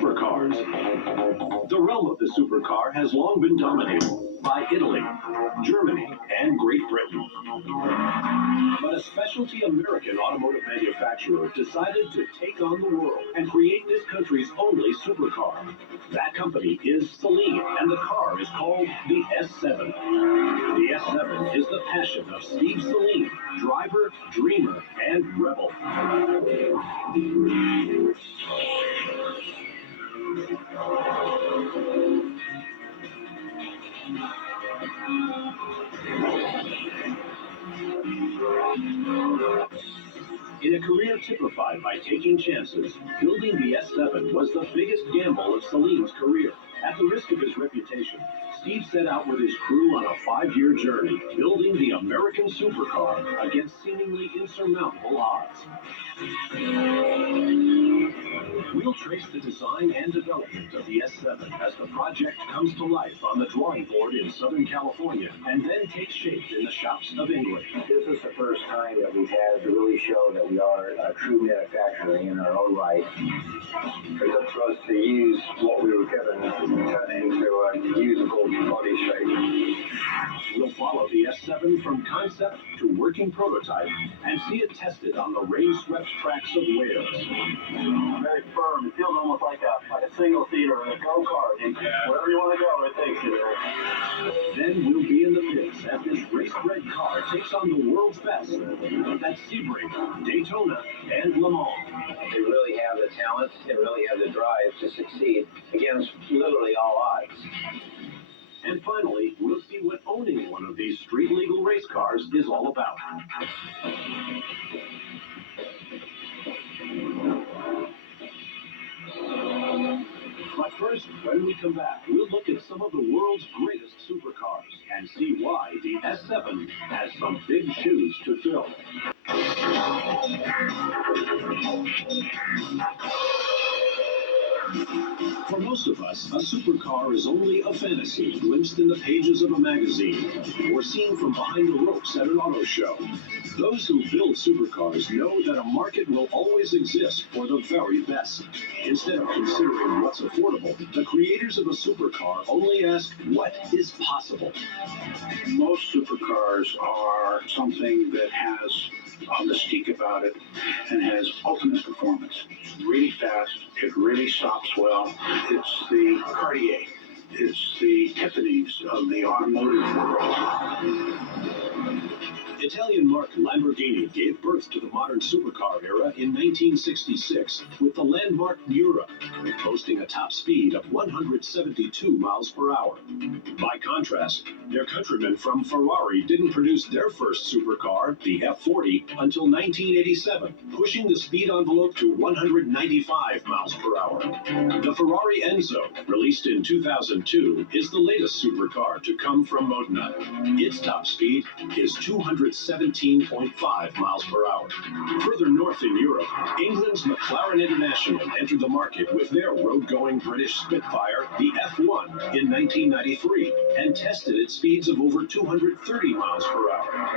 supercars. The realm of the supercar has long been dominated by Italy, Germany, and Great Britain. But a specialty American automotive manufacturer decided to take on the world and create this country's only supercar. That company is Saleen, and the car is called the S7. The S7 is the passion of Steve Saleen, driver, dreamer, and rebel. In a career typified by taking chances, building the S7 was the biggest gamble of Saleen's career. At the risk of his reputation, Steve set out with his crew on a 5-year journey, building the American supercar against seemingly insurmountable odds. We'll trace the design and development of the S7 as the project comes to life on the drawing board in Southern California and then takes shape in the shops of England. This is the first time that we've had to really show that we are a true manufacturer in our own right. It's up to us to use what we were given and turn it into a usable body shape. We'll follow the S7 from concept to working prototype and see it tested on the rain-swept tracks of Wales. Very firm. It feels almost like a single-seater or a go-kart. Wherever you want to go, it takes you there. Then we'll be in the pits as this race-bred car takes on the world's best at Sebring, Daytona, and Le Mans. They really have the talent and really have the drive to succeed against literally all odds. And finally, we'll see what owning one of these street-legal race cars is all about. But first, when we come back, we'll look at some of the world's greatest supercars and see why the S7 has some big shoes to fill. For most of us, a supercar is only a fantasy glimpsed in the pages of a magazine or seen from behind the ropes at an auto show. Those who build supercars know that a market will always exist for the very best. Instead of considering what's affordable, the creators of a supercar only ask what is possible. Most supercars are something that has a mystique about it and has ultimate performance. It's really fast, it really stops well. It's the Cartier, it's the Tiffany's of the automotive world. Italian marque Lamborghini gave birth to the modern supercar era in 1966 with the landmark Miura, boasting a top speed of 172 miles per hour. By contrast, their countrymen from Ferrari didn't produce their first supercar, the F40, until 1987, pushing the speed envelope to 195 miles per hour. The Ferrari Enzo, released in 2002, is the latest supercar to come from Modena. Its top speed is 217.5 miles per hour. Further north in Europe, England's McLaren International entered the market with their road-going British Spitfire, the F1, in 1993, and tested its speeds of over 230 miles per hour.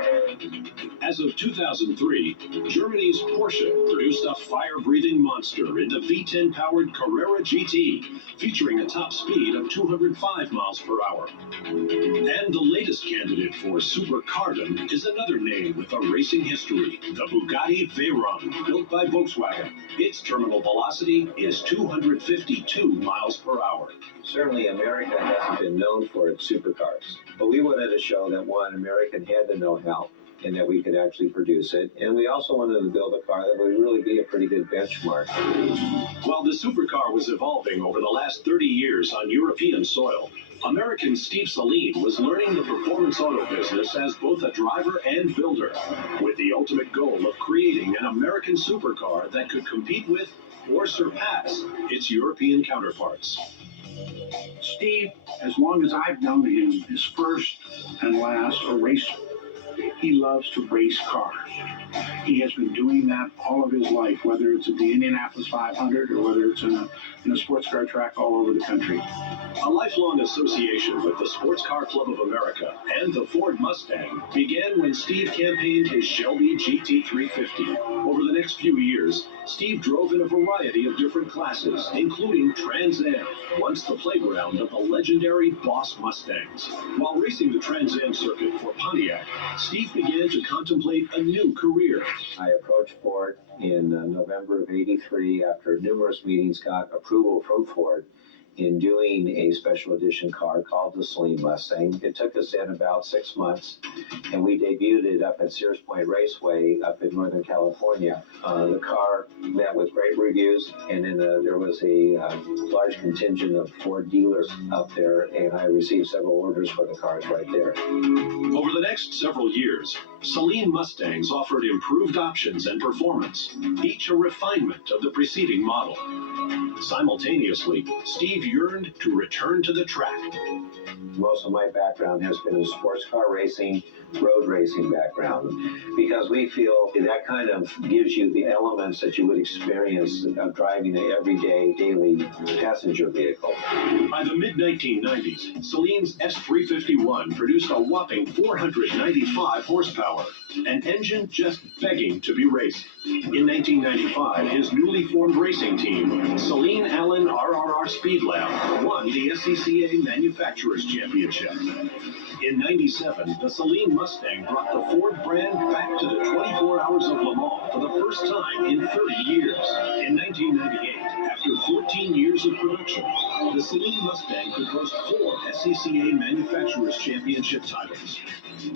As of 2003, Germany's Porsche produced a fire-breathing monster in the V10-powered Carrera GT, featuring a top speed of 205 miles per hour. And the latest candidate for supercardom is another name with a racing history, the Bugatti Veyron, built by Volkswagen. Its terminal velocity is 252 miles per hour. Certainly, America hasn't been known for its supercars, but we wanted to show that, one, American had the know-how and that we could actually produce it. And we also wanted to build a car that would really be a pretty good benchmark. While the supercar was evolving over the last 30 years on European soil, American Steve Saleen was learning the performance auto business as both a driver and builder, with the ultimate goal of creating an American supercar that could compete with or surpass its European counterparts. Steve, as long as I've known him, is first and last a racer. He loves to race cars. He has been doing that all of his life, whether it's at the Indianapolis 500 or whether it's in a sports car track all over the country. A lifelong association with the Sports Car Club of America and the Ford Mustang began when Steve campaigned his Shelby GT350. Over the next few years, Steve drove in a variety of different classes, including Trans Am, once the playground of the legendary Boss Mustangs. While racing the Trans Am circuit for Pontiac, Steve began to contemplate a new career. I approached Ford in November of '83 after numerous meetings got approval from Ford in doing a special edition car called the Saleen Mustang. It took us in about 6 months, and we debuted it up at Sears Point Raceway up in Northern California. The car met with great reviews, and then there was a large contingent of Ford dealers up there, and I received several orders for the cars right there. Over the next several years, Saleen Mustangs offered improved options and performance, each a refinement of the preceding model. Simultaneously, Steve yearned to return to the track. Most of my background has been in sports car racing, road racing background, because we feel that kind of gives you the elements that you would experience of driving an everyday, daily passenger vehicle. By the mid-1990s, Saleen's S351 produced a whopping 495 horsepower, an engine just begging to be raced. In 1995, his newly formed racing team, Saleen Allen RRR Speed Lab, won the SCCA Manufacturers Championship. In '97, the Saleen Mustang brought the Ford brand back to the 24 Hours of Le Mans for the first time in 30 years. In 1998, after 14 years of production, the Saleen Mustang could boast 4 SCCA Manufacturers Championship titles.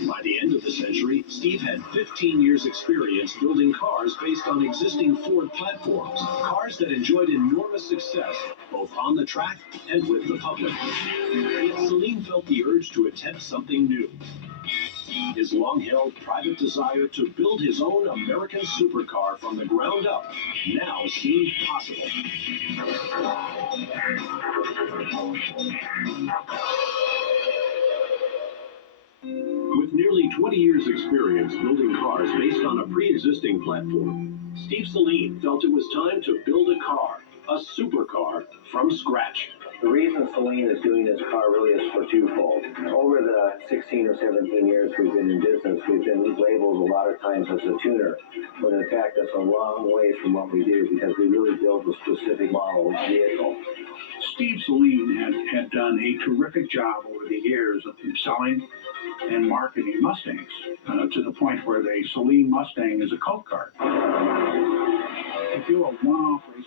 By the end of the century, Steve had 15 years' experience building cars based on existing Ford platforms, cars that enjoyed enormous success both on the track and with the public. Yet Saleen felt the urge to attempt something new. His long-held private desire to build his own American supercar from the ground up now seemed possible. With nearly 20 years' experience building cars based on a pre-existing platform, Steve Saleen felt it was time to build a car, a supercar, from scratch. The reason Saleen is doing this car really is for twofold. Over the 16 or 17 years we've been in business, we've been labeled a lot of times as a tuner, when in fact that's a long way from what we do, because we really build a specific model vehicle. Steve Saleen had done a terrific job over the years of selling and marketing Mustangs to the point where the Saleen Mustang is a cult car. If you're a one-off race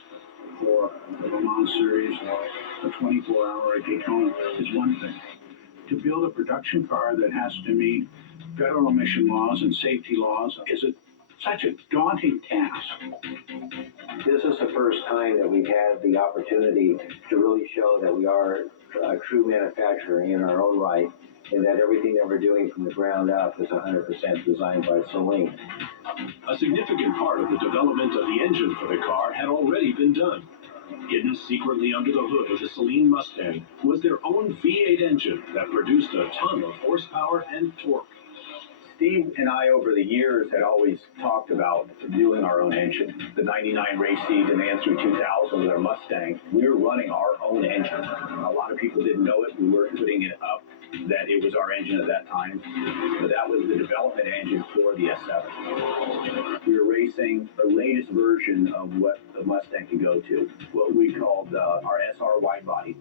for the Le Mans Series or a 24-hour at Daytona is one thing. To build a production car that has to meet federal emission laws and safety laws is such a daunting task. This is the first time that we've had the opportunity to really show that we are a true manufacturer in our own right, and that everything that we're doing from the ground up is 100% designed by Saleen. A significant part of the development of the engine for the car had already been done. Hidden secretly under the hood of the Saleen Mustang was their own V8 engine that produced a ton of horsepower and torque. Steve and I, over the years, had always talked about doing our own engine. The '99 race season and through 2000 with our Mustang, we were running our own engine. A lot of people didn't know it. We weren't putting it up that it was our engine at that time, but that was the development engine for the S7. We were racing the latest version of what the Mustang could go to, what we called our SR wide body.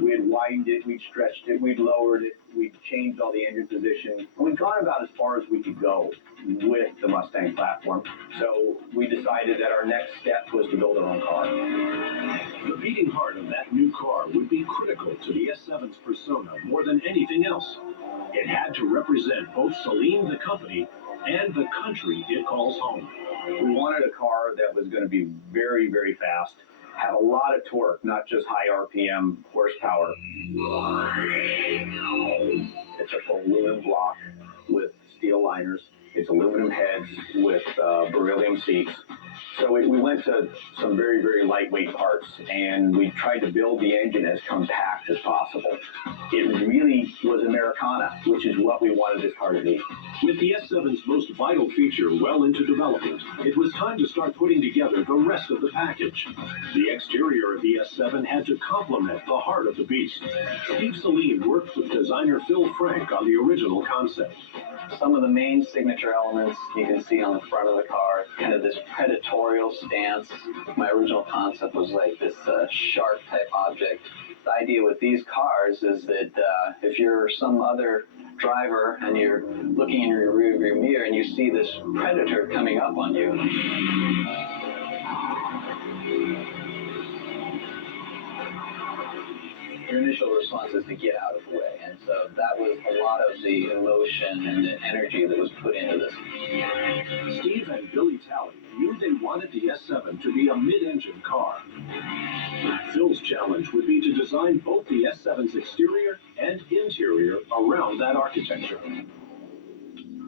We had widened it, we'd stretched it, we'd lowered it, we'd changed all the engine position. And we'd gone about as far as we could go with the Mustang platform. So we decided that our next step was to build our own car. The beating heart of that new car would be critical to the S7's persona more than anything else. It had to represent both Saleen, the company, and the country it calls home. We wanted a car that was going to be very, very fast, had a lot of torque, not just high RPM horsepower. It's a full aluminum block with steel liners. It's aluminum heads with beryllium seats. So we went to some very, very lightweight parts, and we tried to build the engine as compact as possible. It really was Americana, which is what we wanted this car to be. With the S7's most vital feature well into development, it was time to start putting together the rest of the package. The exterior of the S7 had to complement the heart of the beast. Steve Saleen worked with designer Phil Frank on the original concept. Some of the main signature elements you can see on the front of the car, kind of this predatorial stance. My original concept was like this shark type object. The idea with these cars is that if you're some other driver and you're looking in your rearview mirror and you see this predator coming up on you, your initial response is to get out of the way. And so that was a lot of the emotion and the energy that was put into this. Steve and Billy Talley knew they wanted the S7 to be a mid-engine car. Phil's challenge would be to design both the S7's exterior and interior around that architecture.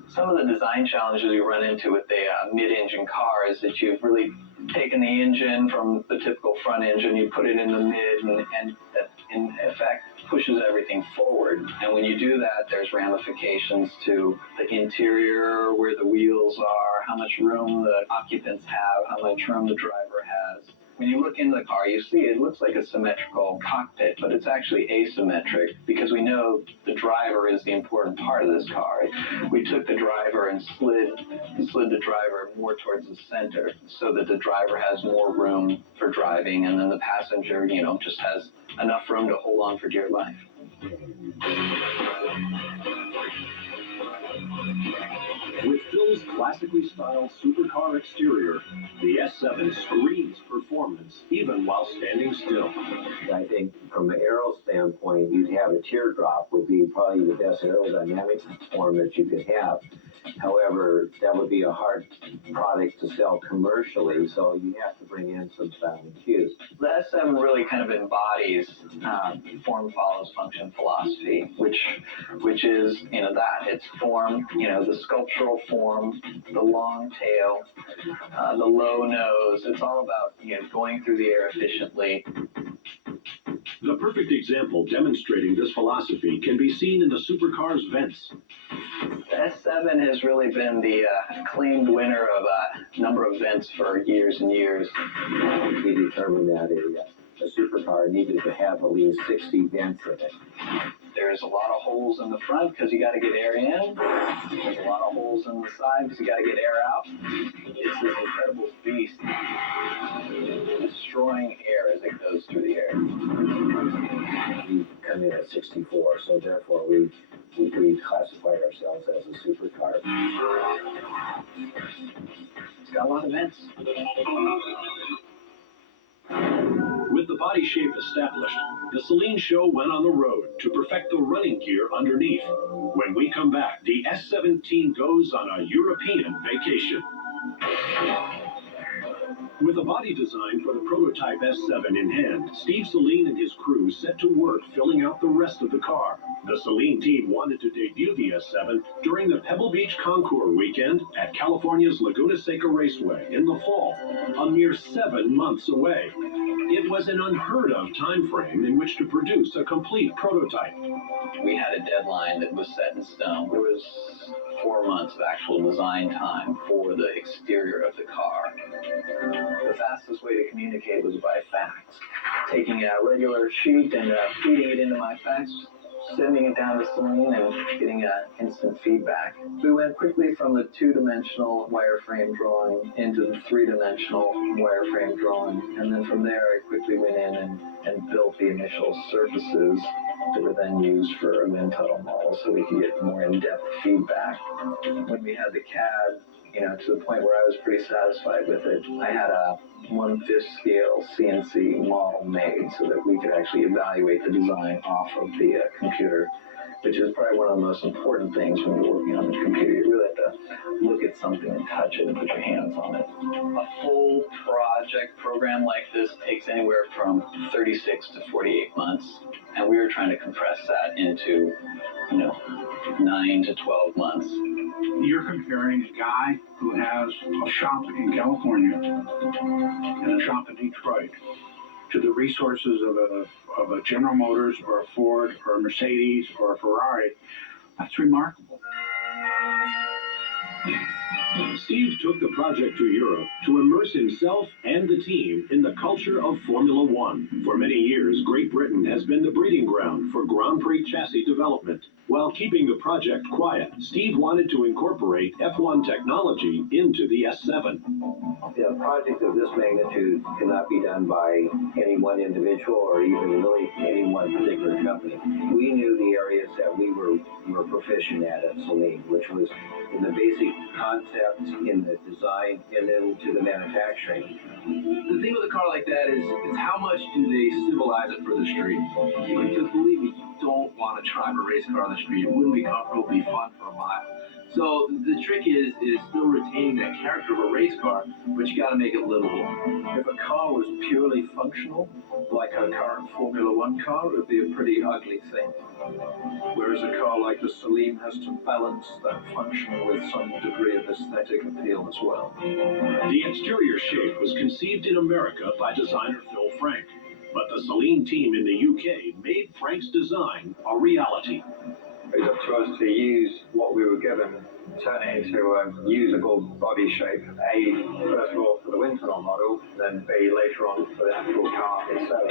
Some of the design challenges you run into with the mid-engine car is that you've really taken the engine from the typical front engine, you put it in the mid, and that in effect pushes everything forward. And when you do that, there's ramifications to the interior, where the wheels are, how much room the occupants have, how much room the driver has. When you look into the car, you see it looks like a symmetrical cockpit, but it's actually asymmetric because we know the driver is the important part of this car. We took the driver and slid the driver more towards the center so that the driver has more room for driving, and then the passenger, just has enough room to hold on for dear life. With Phil's classically styled supercar exterior, the S7 screams performance even while standing still. I think from an aero standpoint, you'd have a teardrop would be probably the best aerodynamic form that you could have. However, that would be a hard product to sell commercially, so you have to bring in some styling cues. The S7 really kind of embodies form follows function philosophy, which is, that. It's form, the sculptural form, the long tail, the low nose. It's all about, going through the air efficiently. The perfect example demonstrating this philosophy can be seen in the supercar's vents. The S7 has really been the acclaimed winner of a number of events for years and years. We determined that a supercar needed to have at least 60 vents in it. There's a lot of holes in the front because you got to get air in. There's a lot of holes in the side because you got to get air out. It's this incredible beast destroying air as it goes through the air. We come in at 64, so therefore we classified ourselves as a supercar. It's got a lot of vents. With the body shape established, the Saleen show went on the road to perfect the running gear underneath. When we come back, the S17 goes on a European vacation. With a body design for the prototype S7 in hand, Steve Saleen and his crew set to work filling out the rest of the car. The Saleen team wanted to debut the S7 during the Pebble Beach Concours weekend at California's Laguna Seca Raceway in the fall, a mere 7 months away. It was an unheard of time frame in which to produce a complete prototype. We had a deadline that was set in stone. There was 4 months of actual design time for the exterior of the car. The fastest way to communicate was by fax. Taking a regular sheet and feeding it into my fax, sending it down to Saleen and getting instant feedback. We went quickly from the 2-dimensional wireframe drawing into the 3-dimensional wireframe drawing, and then from there I quickly went in and built the initial surfaces that were then used for a wind tunnel model so we could get more in-depth feedback. When we had the CAD, to the point where I was pretty satisfied with it, I had a 1/5 scale CNC model made so that we could actually evaluate the design off of the computer, which is probably one of the most important things when you're working on the computer. You really have to look at something and touch it and put your hands on it. A full project program like this takes anywhere from 36 to 48 months, and we were trying to compress that into 9 to 12 months. You're comparing a guy who has a shop in California and a shop in Detroit to the resources of a General Motors or a Ford or a Mercedes or a Ferrari. That's remarkable. Steve took the project to Europe to immerse himself and the team in the culture of Formula One. For many years, Great Britain has been the breeding ground for Grand Prix chassis development. While keeping the project quiet, Steve wanted to incorporate F1 technology into the S7. A project of this magnitude cannot be done by any one individual or even really any one particular company. We knew the areas that we were proficient at Saleen, which was in the basic concept, in the design, and then to the manufacturing. The thing with a car like that is how much do they civilize it for the street? Because believe me, you don't want to drive a race car on the street. It wouldn't be comfortable, it'd be fun for a mile. So the trick is still retaining that character of a race car, but you got to make it livable. If a car was purely functional, like our current Formula One car, it would be a pretty ugly thing. Whereas a car like the Saleen has to balance that function with some degree of aesthetic appeal as well. The exterior shape was conceived in America by designer Phil Frank, but the Saleen team in the UK made Frank's design a reality. It was up to us to use what we were given, turn it into a usable body shape. A, first of all, for the wind tunnel model, then B, later on for the actual car itself.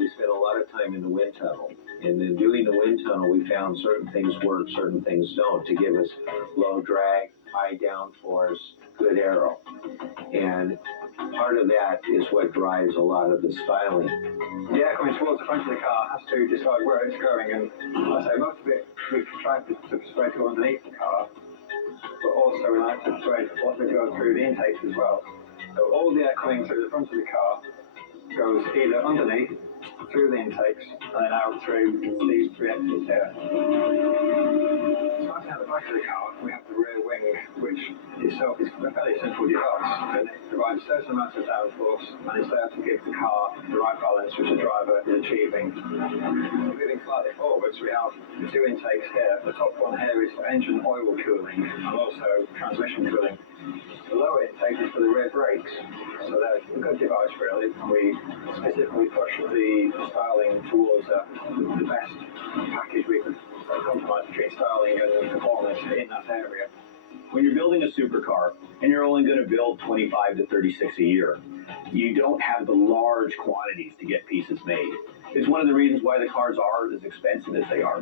We spent a lot of time in the wind tunnel. And in doing the wind tunnel, we found certain things work, certain things don't, to give us low drag, high downforce, good aero. And part of that is what drives a lot of the styling. The air coming towards the front of the car has to decide where it's going, and I say most of it we've tried to spread to underneath the car, but also we like to spread what they go through the intakes as well. So all the air coming through the front of the car goes either underneath, through the intakes, and then out through these three exits here. Starting at the back of the car, we have the rear wing, which itself is a fairly simple device, and it provides certain amounts of downforce, and it's there to give the car the right balance which the driver is achieving. Moving slightly forwards, we have the two intakes here. The top one here is for engine oil cooling and also transmission cooling. The lower intake is for the rear brakes, so they're a good device really. We specifically push the styling towards the best package we could compromise between styling and performance in that area. When you're building a supercar and you're only going to build 25 to 36 a year, you don't have the large quantities to get pieces made. It's one of the reasons why the cars are as expensive as they are.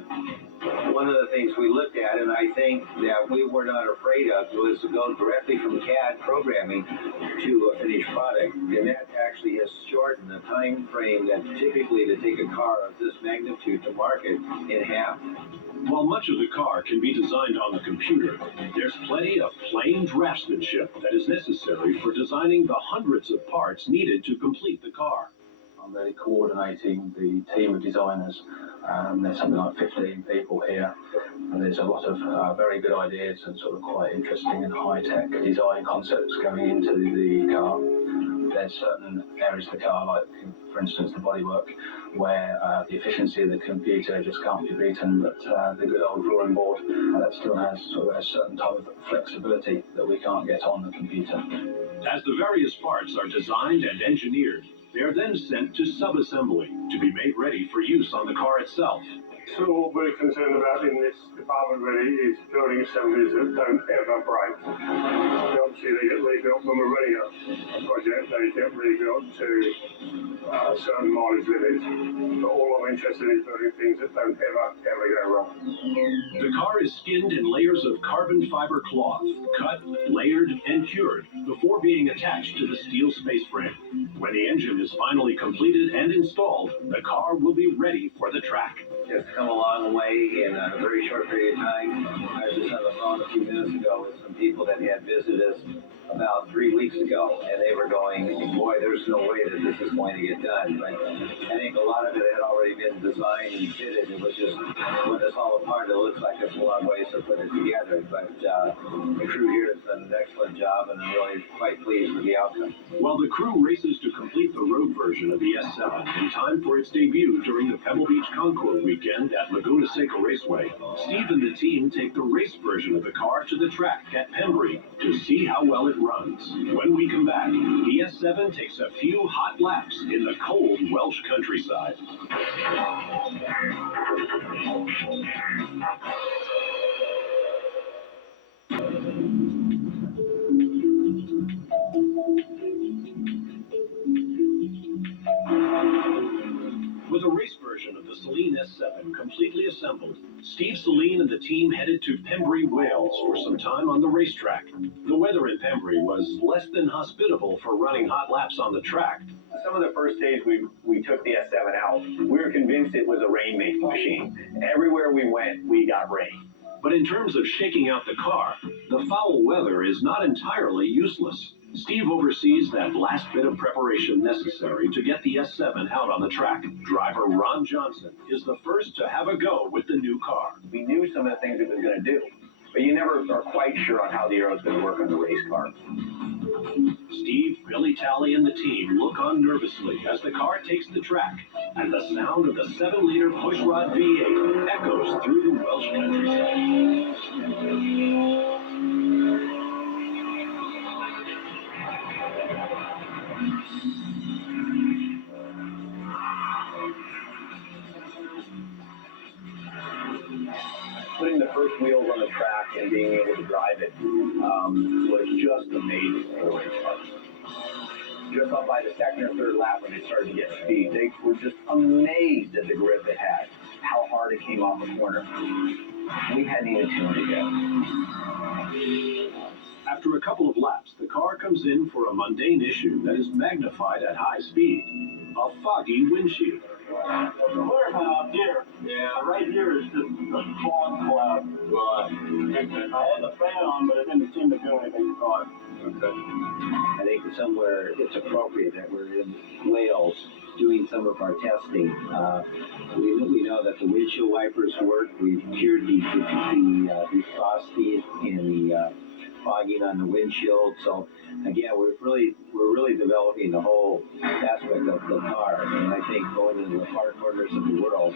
One of the things we looked at, and I think that we were not afraid of, was to go directly from CAD programming to a finished product. And that actually has shortened the time frame that typically to take a car of this magnitude to market in half. While much of the car can be designed on the computer, there's plenty of plain draftsmanship that is necessary for designing the hundreds of parts needed to complete the car. I'm really coordinating the team of designers. There's something like 15 people here, and there's a lot of very good ideas and sort of quite interesting and high-tech design concepts going into the car. There's certain areas of the car, like for instance the bodywork, where the efficiency of the computer just can't be beaten, but the good old drawing board that still has sort of a certain type of flexibility that we can't get on the computer. As the various parts are designed and engineered, they are then sent to sub-assembly to be made ready for use on the car itself. So what we're concerned about in this department really is building assemblies that don't ever break. Obviously they get rebuilt when we're running a project, they get rebuilt to certain mileage limits. But all I'm interested in is building things that don't ever go wrong. The car is skinned in layers of carbon fiber cloth, cut, layered, and cured before being attached to the steel space frame. When the engine is finally completed and installed, the car will be ready for the track. It's come a long way in a very short period of time. I was just on the phone a few minutes ago with some people that had visited us about 3 weeks ago, and they were going, boy, there's no way that this is going to get done. But I think a lot of it had already been designed and fitted. It was just, when it's all apart, it looks like it's a long ways to put it together. But the crew here has done an excellent job, and I'm really quite pleased with the outcome. While the crew races to complete the road version, version of the S7 in time for its debut during the Pebble Beach Concours weekend at Laguna Seca Raceway. Steve and the team take the race version of the car to the track at Pembry to see how well it runs. When we come back, the S7 takes a few hot laps in the cold Welsh countryside. With a race version of the Saleen S7 completely assembled, Steve Saleen and the team headed to Pembry, Wales for some time on the racetrack. The weather in Pembry was less than hospitable for running hot laps on the track. Some of the first days we took the S7 out, we were convinced it was a rain-making machine. Everywhere we went, we got rain. But in terms of shaking out the car, the foul weather is not entirely useless. Steve oversees that last bit of preparation necessary to get the S7 out on the track. Driver Ron Johnson is the first to have a go with the new car. We knew some of the things it was going to do, but you never are quite sure on how the aero is going to work on the race car. Steve, Billy Talley, and the team look on nervously as the car takes the track, and the sound of the 7-liter pushrod V8 echoes through the Welsh countryside. Putting the first wheels on the track and being able to drive it was just amazing for the race car. Just up by the second or third lap when they started to get speed, they were just amazed at the grip it had, how hard it came off the corner. We hadn't even tuned it yet. After a couple of laps, the car comes in for a mundane issue that is magnified at high speed: a foggy windshield. The clear out here. Yeah, right here is just a fog cloud. I had the fan on, but it didn't seem to do anything to cause. I think somewhere it's appropriate that we're in Wales doing some of our testing. We know that the windshield wipers work. We've cured the defrosting and the fogging on the windshield. So again, we're really developing the whole aspect of the car, and I think going into the far corners of the world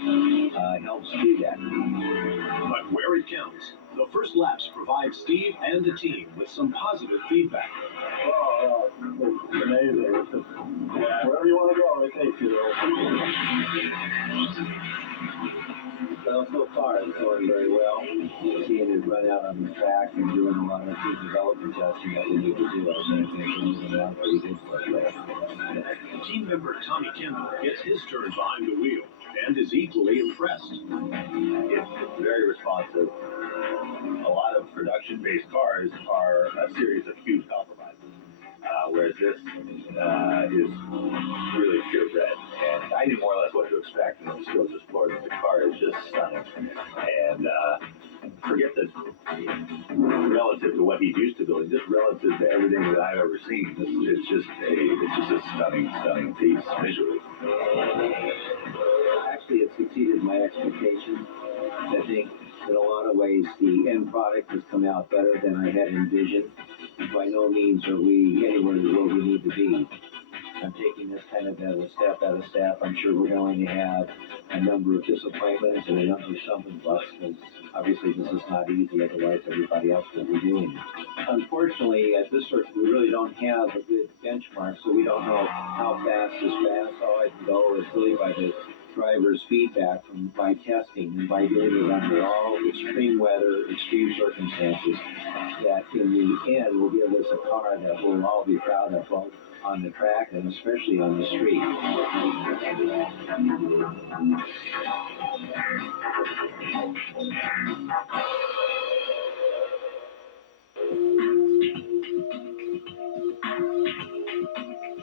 helps do that. But where it counts, the first laps provide Steve and the team with some positive feedback. Oh, it's amazing. It's just, wherever you want to go, it takes you there. So far, it's going very well. The team is running out on the track and doing a lot of team development testing that we need to do. I think we're moving around pretty good for us. Team member Tommy Kendall gets his turn behind the wheel and is equally impressed. It's very responsive. A lot of production-based cars are a series of huge compromises. Whereas this is really purebred, and I knew more or less what to expect, and I'm still just floored. The car is just stunning, and forget that relative to what he's used to building, just relative to everything that I've ever seen, it's just a stunning piece visually. Actually, it's exceeded my expectations. I think in a lot of ways the end product has come out better than I had envisioned. By no means are we anywhere where we need to be. I'm taking this kind of as a step out of step. I'm sure we're going to have a number of disappointments and a number of stumbling blocks, because obviously this is not easy, otherwise everybody else will be doing it. Unfortunately, at this circuit, we really don't have a good benchmark, so we don't know how fast is fast. All I can go is really by the driver's feedback by testing and by doing it under all extreme weather, extreme circumstances, that in the end will give us a car that we'll all be proud of, both on the track and especially on the street.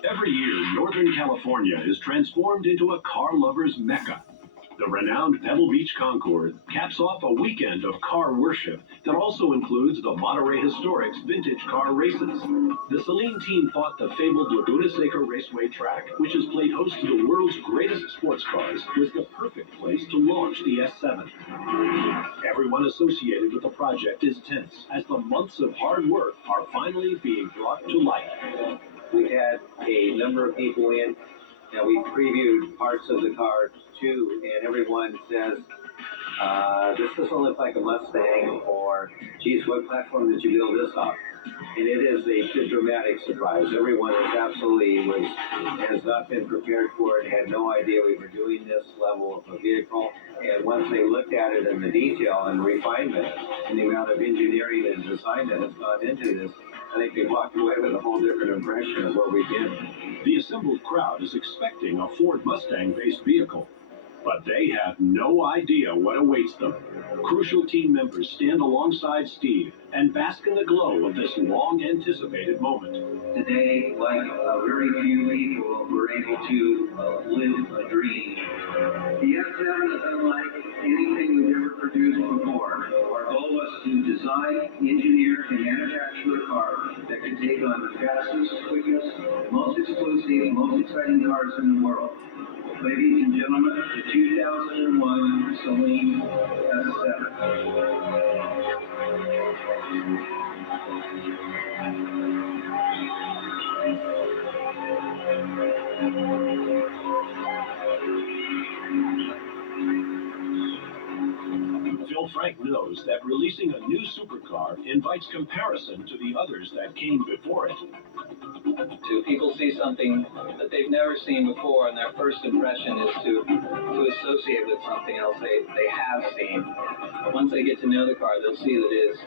Every year, Northern California is transformed into a car lover's mecca. The renowned Pebble Beach Concours caps off a weekend of car worship that also includes the Monterey Historic's vintage car races. The Saleen team thought the fabled Laguna Seca Raceway track, which has played host to the world's greatest sports cars, was the perfect place to launch the S7. Everyone associated with the project is tense as the months of hard work are finally being brought to light. We've had a number of people in that we previewed parts of the car too, and everyone says, this doesn't look like a Mustang, or geez, what platform did you build this off? And it is a dramatic surprise. Everyone has not been prepared for it, had no idea we were doing this level of a vehicle. And once they looked at it in the detail and refinement and the amount of engineering and design that has gone into this, I think they walked away with a whole different impression of where we've been. The assembled crowd is expecting a Ford Mustang-based vehicle, but they have no idea what awaits them. Crucial team members stand alongside Steve and bask in the glow of this long-anticipated moment. Today, like very few people, were able to live a dream. The S7 is unlike anything we've ever produced before. Our goal was to design, engineer, and manufacture a car that can take on the fastest, quickest, most exclusive, most exciting cars in the world. Ladies and gentlemen, the 2001 Saleen S7. Phil Frank knows that releasing a new supercar invites comparison to the others that came before it. People see something that they've never seen before, and their first impression is to associate with something else they have seen. Once they get to know the car, they'll see that it is,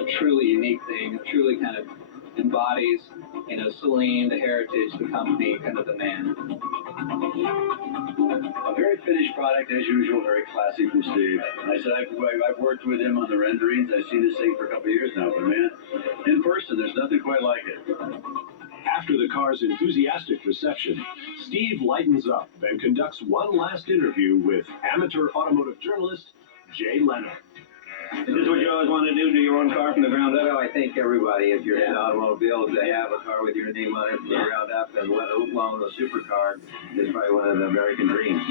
a truly unique thing, truly kind of embodies, Saleen, the heritage, the company, kind of the man. A very finished product as usual, very classy from Steve. I said I've worked with him on the renderings. I've seen this thing for a couple of years now, but man, in person, there's nothing quite like it. After the car's enthusiastic reception, Steve lightens up and conducts one last interview with amateur automotive journalist Jay Leno. Is this what you always want to do your own car from the ground up? Well, I think everybody, if you're in automobile, to have a car with your name on it from the ground up, and let alone a supercar, is probably one of the American dreams.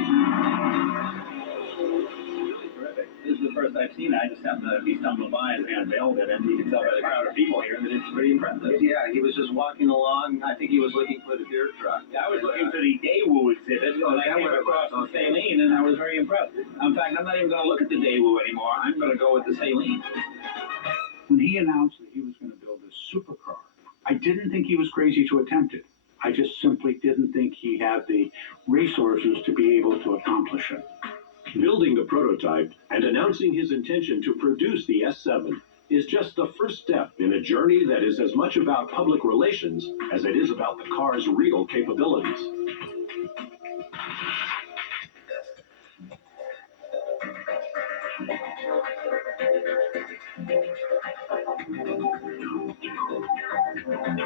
Terrific. This is the first I've seen it. I just happened to be stumbling by as they unveiled it, and you can tell by the crowd of people here that it's pretty impressive. Yeah, he was just walking along. I think he was looking for the beer truck. I was looking for the Daewoo exhibit, and I came across the Saleen, and I was very impressed. In fact, I'm not even going to look at the Daewoo anymore. I'm going to go with the Saleen. When he announced that he was going to build a supercar, I didn't think he was crazy to attempt it. I just simply didn't think he had the resources to be able to accomplish it. Building the prototype and announcing his intention to produce the S7 is just the first step in a journey that is as much about public relations as it is about the car's real capabilities.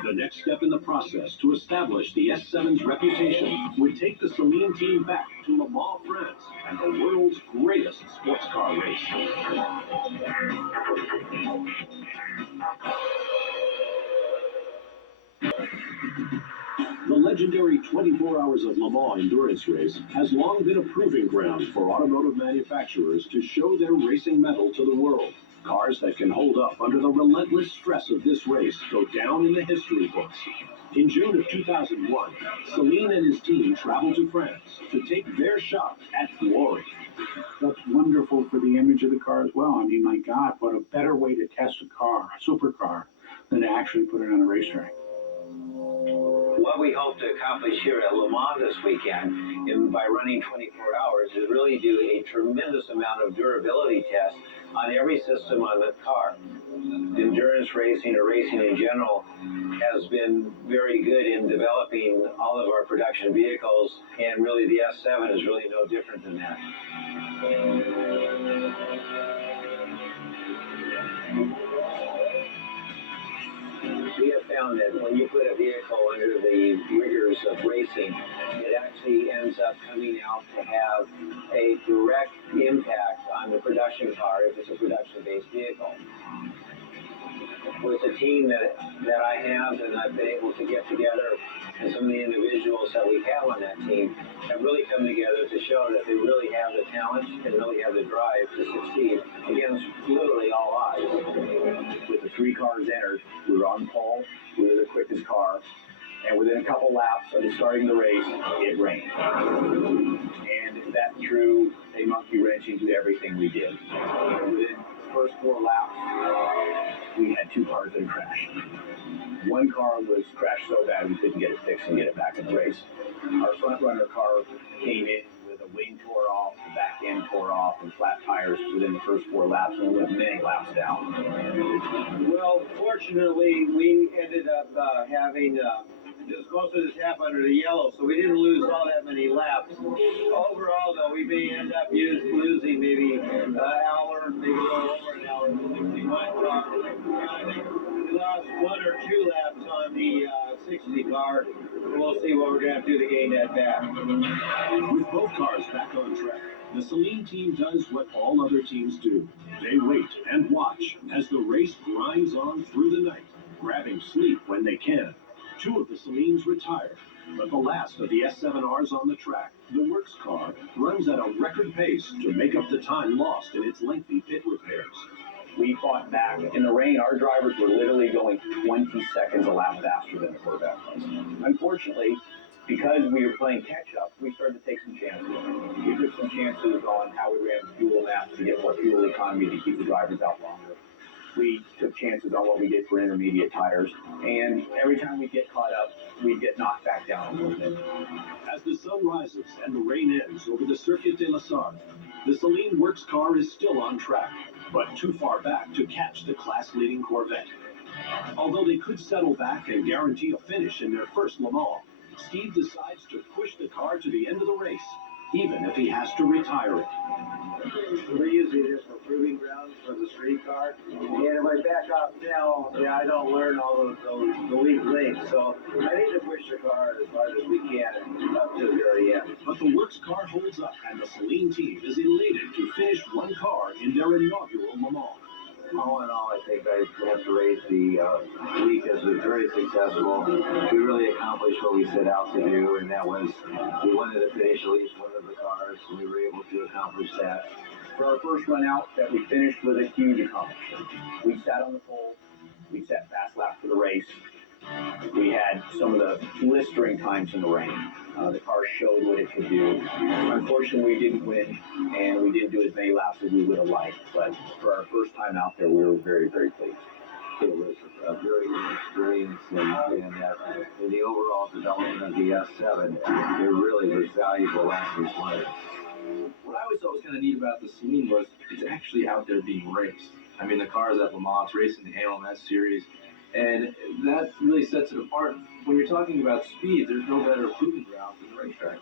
The next step in the process to establish the S7's reputation would take the Saleen team back to Le Mans, France, and the world's greatest sports car race. The legendary 24 Hours of Le Mans endurance race has long been a proving ground for automotive manufacturers to show their racing mettle to the world. Cars that can hold up under the relentless stress of this race go down in the history books. In June of 2001, Saleen and his team traveled to France to take their shot at glory. That's wonderful for the image of the car as well. I mean, my God, what a better way to test a car, a supercar, than to actually put it on a racetrack. What we hope to accomplish here at Le Mans this weekend, by running 24 hours, is really do a tremendous amount of durability tests on every system on the car. Endurance racing, or racing in general, has been very good in developing all of our production vehicles, and really the S7 is really no different than that. We have found that when you put a vehicle under the rigors of racing, it actually ends up coming out to have a direct impact on the production car if it's a production-based vehicle. With the team that I have and I've been able to get together, and some of the individuals that we have on that team have really come together to show that they really have the talent and really have the drive to succeed against literally all odds. With the three cars entered, we were on pole, we were the quickest car, And within a couple laps of starting the race, it rained. And that threw a monkey wrench into everything we did. Within the first 4 laps, we had 2 cars that had crashed. One car was crashed so bad we couldn't get it fixed and get it back in the race. Our front runner car came in with a wing tore off, the back end tore off, and flat tires within the first 4 laps, and we went many laps down. Well, fortunately, we ended up having just most of this half under the yellow, so we didn't lose all that many laps. Overall, though, we may end up losing maybe an hour, maybe a little over an hour. I think we lost 1 or 2 laps on the 60 car. We'll see what we're going to have to do to gain that back. With both cars back on track, the Saleen team does what all other teams do. They wait and watch as the race grinds on through the night, grabbing sleep when they can. 2 of the Saleens retire, but the last of the S7Rs on the track, the works car, runs at a record pace to make up the time lost in its lengthy pit repairs. We fought back. In the rain, our drivers were literally going 20 seconds a lap faster than the Corvette was. Unfortunately, because we were playing catch-up, we started to take some chances. We took some chances on how we ran fuel maps to get more fuel economy to keep the drivers out longer. We took chances on what we did for intermediate tires, and every time we get caught up, we get knocked back down a little bit. As the sun rises and the rain ends over the Circuit de la Sarthe, the Saleen works car is still on track, but too far back to catch the class-leading Corvette. Although they could settle back and guarantee a finish in their first Le Mans, Steve decides to push the car to the end of the race, even if he has to retire it. We're using this for proving grounds for the street car. And if I back off now, I don't learn all of the weak links. So I need to push the car as hard as we can up to the very end. But the works car holds up, and the Saleen team is elated to finish one car in their inaugural Le Mans. All in all, I think I have to rate the week as very successful. We really accomplished what we set out to do, and that was we wanted to finish at least one of the cars, and we were able to accomplish that. For our first run out, that we finished with a huge accomplishment. We sat on the pole, we set fast lap for the race. We had some of the blistering times in the rain. The car showed what it could do. Unfortunately, we didn't win, and we didn't do as many laps as we would have liked. But for our first time out there, we were very, very pleased. It was a very good experience, and in the overall development of the S7, it really was valuable lessons learned. What I always thought was kind of neat about the Saleen was it's actually out there being raced. I mean, the cars at Le Mans racing the ALMS series, and that really sets it apart. When you're talking about speed, there's no better proving ground than the racetrack.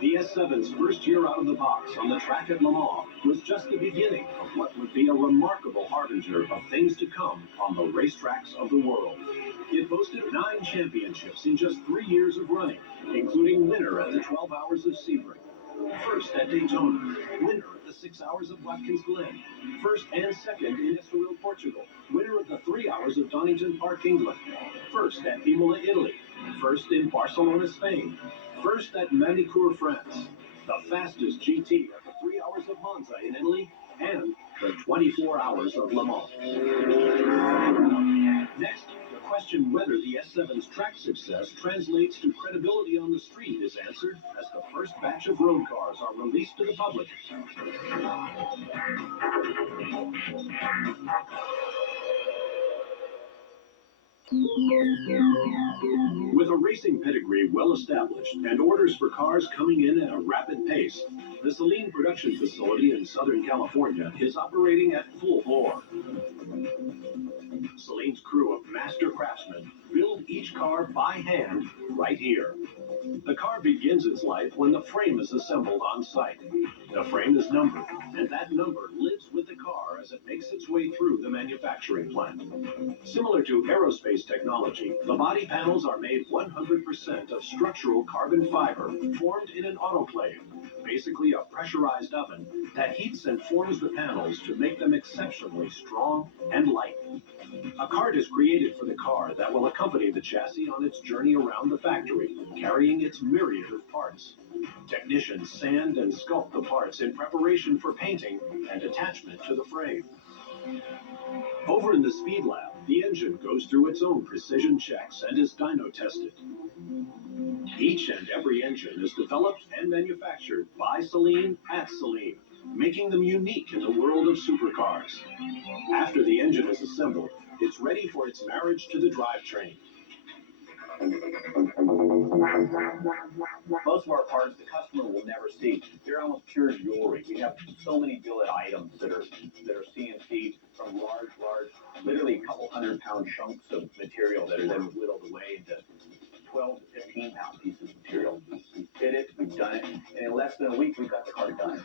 The S7's first year out of the box on the track at Le Mans was just the beginning of what would be a remarkable harbinger of things to come on the racetracks of the world. It boasted 9 championships in just 3 years of running, including winner at the 12 Hours of Sebring, first at Daytona, winner at the 6 Hours of Watkins Glen, first and second in Estoril, Portugal, winner of the 3 Hours of Donington Park, England, first at Imola, Italy, first in Barcelona, Spain, first at Manicourt, France, the fastest GT at the 3 Hours of Monza in Italy, and the 24 Hours of Le Mans. Next, the question whether the S7's track success translates to credibility on the street is answered as the first batch of road cars are released to the public. With a racing pedigree well established and orders for cars coming in at a rapid pace, the Saleen production facility in Southern California is operating at full bore. Saleen's crew of master craftsmen build each car by hand right here. The car begins its life when the frame is assembled on site. The frame is numbered, and that number lives with the car as it makes its way through the manufacturing plant. Similar to aerospace technology, the body panels are made 100% of structural carbon fiber formed in an autoclave, basically a pressurized oven that heats and forms the panels to make them exceptionally strong and light. A cart is created for the car that will accompany the chassis on its journey around the factory, carrying its myriad of parts. Technicians sand and sculpt the parts in preparation for painting and attachment to the frame. Over in the Speed Lab, the engine goes through its own precision checks and is dyno tested. Each and every engine is developed and manufactured by Saleen at Saleen, making them unique in the world of supercars. After the engine is assembled, it's ready for its marriage to the drivetrain. Most of our parts the customer will never see. They're almost pure jewelry. We have so many billet items that are CNC from large, literally a couple 100-pound chunks of material that are then whittled away into 12 to 15-pound pieces of material. We fit it, we've done it, and in less than a week we've got the car done.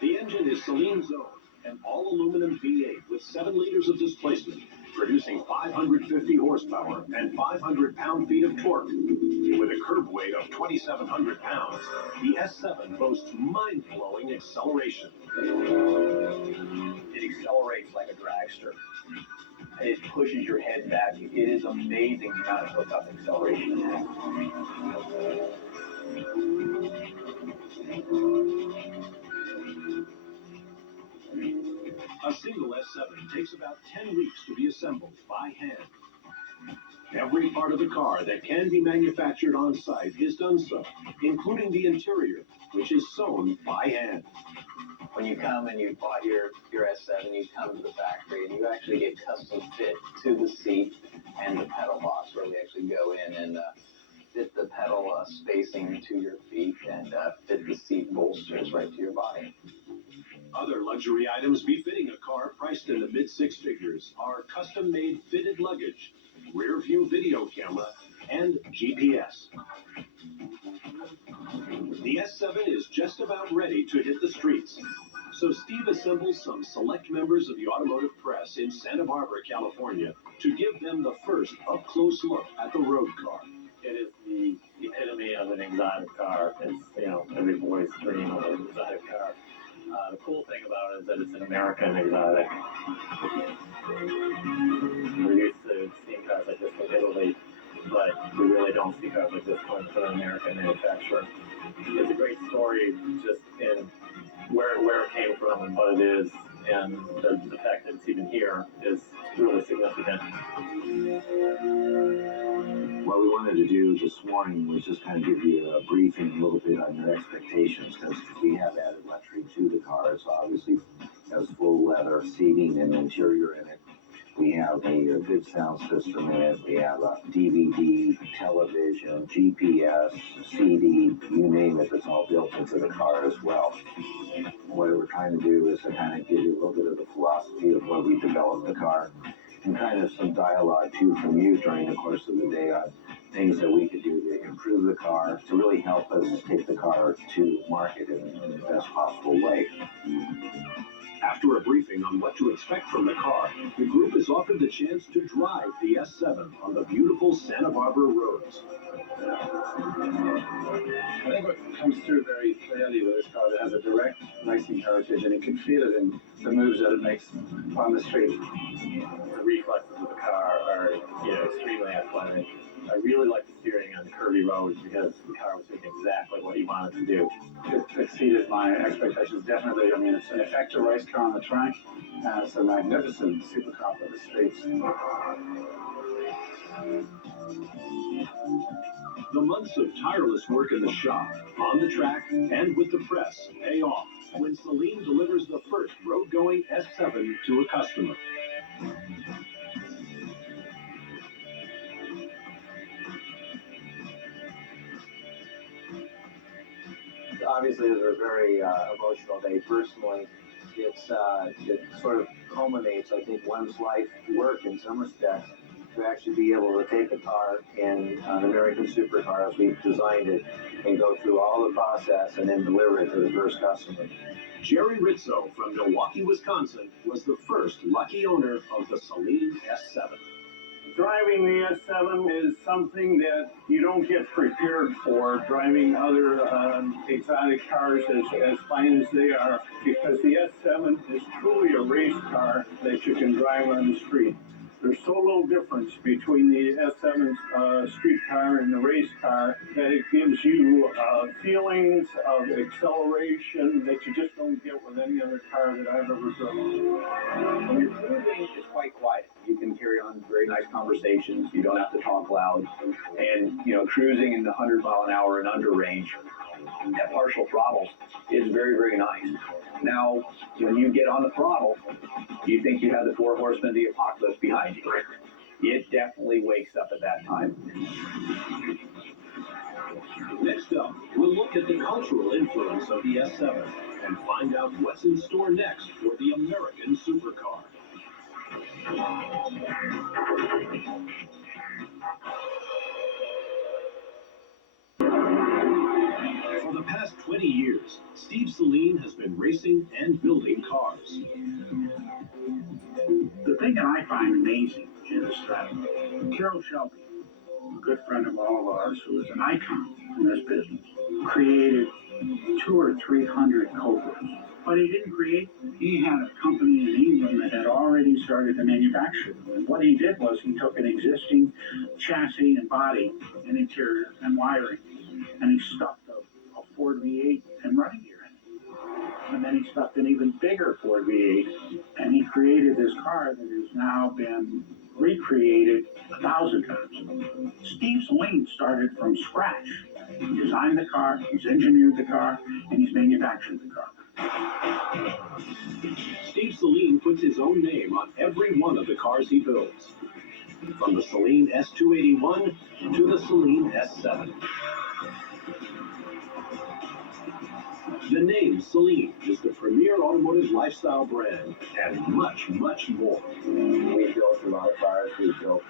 The engine is Saleen's own, an all-aluminum V8 with 7 liters of displacement, producing 550 horsepower and 500 pound-feet of torque. With a curb weight of 2,700 pounds, the S7 boasts mind-blowing acceleration. It accelerates like a dragster. It pushes your head back. It is amazing the amount of hookup acceleration it has. A single S7 takes about 10 weeks to be assembled by hand. Every part of the car that can be manufactured on site is done so, including the interior, which is sewn by hand. When you come and you bought your S7, you come to the factory and you actually get custom fit to the seat and the pedal box, where we actually go in and fit the pedal spacing to your feet and fit the seat bolsters right to your body. Other luxury items befitting a car priced in the mid-6 figures are custom-made fitted luggage, rear-view video camera, and GPS. The S7 is just about ready to hit the streets. So Steve assembles some select members of the automotive press in Santa Barbara, California, to give them the first up-close look at the road car. It is the epitome of an exotic car. It's, every boy's dream of an exotic car. The cool thing about it is that it's an American exotic. We're used to seeing cars like this from Italy, but we really don't see cars like this coming from an American manufacturer. It's a great story just in where it came from and what it is, and the fact that it's even here is really significant. What we wanted to do this morning was just kind of give you a briefing a little bit on your expectations, because we have added luxury to the car. It obviously has full leather seating and interior in it. We have a good sound system in it. We have a DVD, television, GPS, CD, you name it, it's all built into the car as well. What we're trying to do is to kind of give you a little bit of the philosophy of what we developed the car, and kind of some dialogue too from you during the course of the day on things that we could do to improve the car, to really help us take the car to market in the best possible way. After a briefing on what to expect from the car, the group is offered the chance to drive the S7 on the beautiful Santa Barbara roads. I think what comes through very clearly with this car, it has a direct racing heritage, and you can feel it in the moves that it makes on the street. The reflexes of the car are, extremely athletic. I really like the steering on curvy roads because the car was doing exactly what you wanted to do. It exceeded my expectations, definitely. I mean, it's an effective race car on the track, and it's a magnificent supercar for the streets. The months of tireless work in the shop, on the track, and with the press pay off when Saleen delivers the first road-going S7 to a customer. Obviously, it was a very emotional day personally. It sort of culminates, I think, one's life work in some respects, to actually be able to take a car in an American supercar as we've designed it, and go through all the process and then deliver it to the first customer. Jerry Rizzo from Milwaukee, Wisconsin, was the first lucky owner of the Saleen S7. Driving the S7 is something that you don't get prepared for, driving other exotic cars as fine as they are, because the S7 is truly a race car that you can drive on the street. There's so little difference between the S7 street car and the race car that it gives you feelings of acceleration that you just don't get with any other car that I've ever driven. When you're cruising, it's quite quiet. You can carry on very nice conversations. You don't have to talk loud. And, cruising in the 100-mile-an-hour and under range at partial throttles is very, very nice. Now, when you get on the throttle, you think you have the four horsemen of the apocalypse behind you. It definitely wakes up at that time. Next up, we'll look at the cultural influence of the S7 and find out what's in store next for the American supercar. For the past 20 years, Steve Saleen has been racing and building cars. The thing that I find amazing is that Carroll Shelby, a good friend of all of ours who is an icon in this business, created 200 or 300 Cobras. But he didn't create them. He had a company in England that had already started to manufacture them. And what he did was he took an existing chassis and body and interior and wiring, and he stuffed a Ford V8 and running gear in it. And then he stuffed an even bigger Ford V8, and he created this car that has now been recreated 1,000 times. Steve Saleen started from scratch. He designed the car, he's engineered the car, and he's manufactured the car. Steve Saleen puts his own name on every one of the cars he builds, from the Saleen S281 to the Saleen S7. The name Saleen is the premier automotive lifestyle brand, and much, much more. We built a lot of cars. We built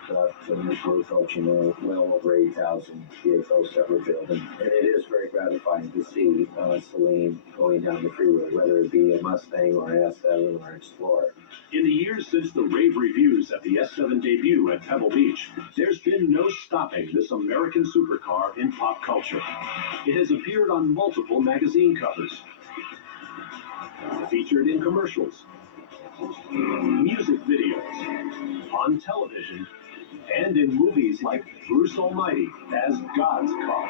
some approaching well over 8,000 vehicles that we're building. And it is very gratifying to see Saleen going down the freeway, whether it be a Mustang or an S7 or an Explorer. In the years since the rave reviews at the S7 debut at Pebble Beach, there's been no stopping this American supercar in pop culture. It has appeared on multiple magazine covers, featured in commercials, music videos, on television, and in movies like Bruce Almighty as God's Car.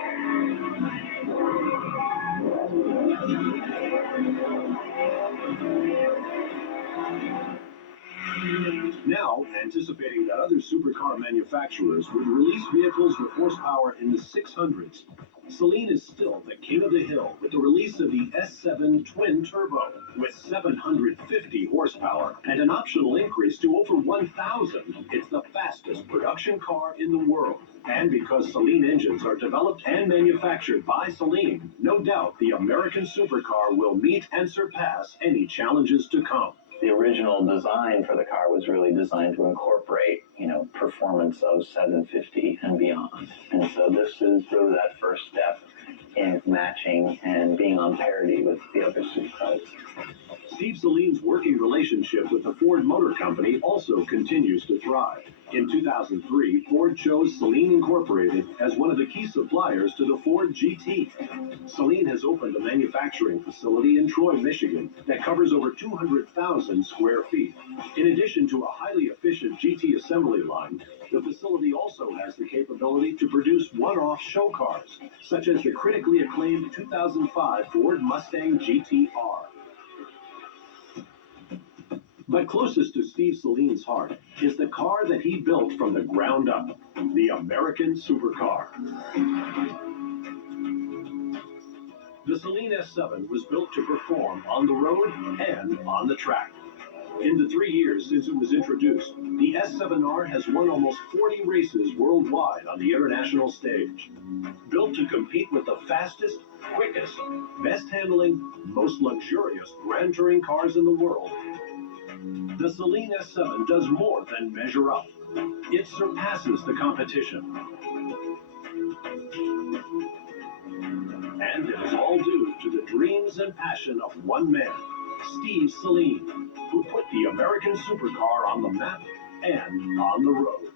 Now, anticipating that other supercar manufacturers would release vehicles with horsepower in the 600s, Saleen is still the king of the hill with the release of the S7 Twin Turbo with 750 horsepower and an optional increase to over 1,000. It's the fastest production car in the world. And because Saleen engines are developed and manufactured by Saleen, no doubt the American supercar will meet and surpass any challenges to come. The original design for the car was really designed to incorporate, performance of 750 and beyond. And so this is really that first step in matching and being on parity with the other supercars. Steve Saleen's working relationship with the Ford Motor Company also continues to thrive. In 2003, Ford chose Saleen Incorporated as one of the key suppliers to the Ford GT. Saleen has opened a manufacturing facility in Troy, Michigan that covers over 200,000 square feet. In addition to a highly efficient GT assembly line, the facility also has the capability to produce one-off show cars, such as the critically acclaimed 2005 Ford Mustang GT-R. But closest to Steve Saleen's heart is the car that he built from the ground up, the American supercar. The Saleen S7 was built to perform on the road and on the track. In the 3 years since it was introduced, the S7R has won almost 40 races worldwide on the international stage. Built to compete with the fastest, quickest, best handling, most luxurious Grand Touring cars in the world, the Saleen S7 does more than measure up. It surpasses the competition. And it is all due to the dreams and passion of one man, Steve Saleen, who put the American supercar on the map and on the road.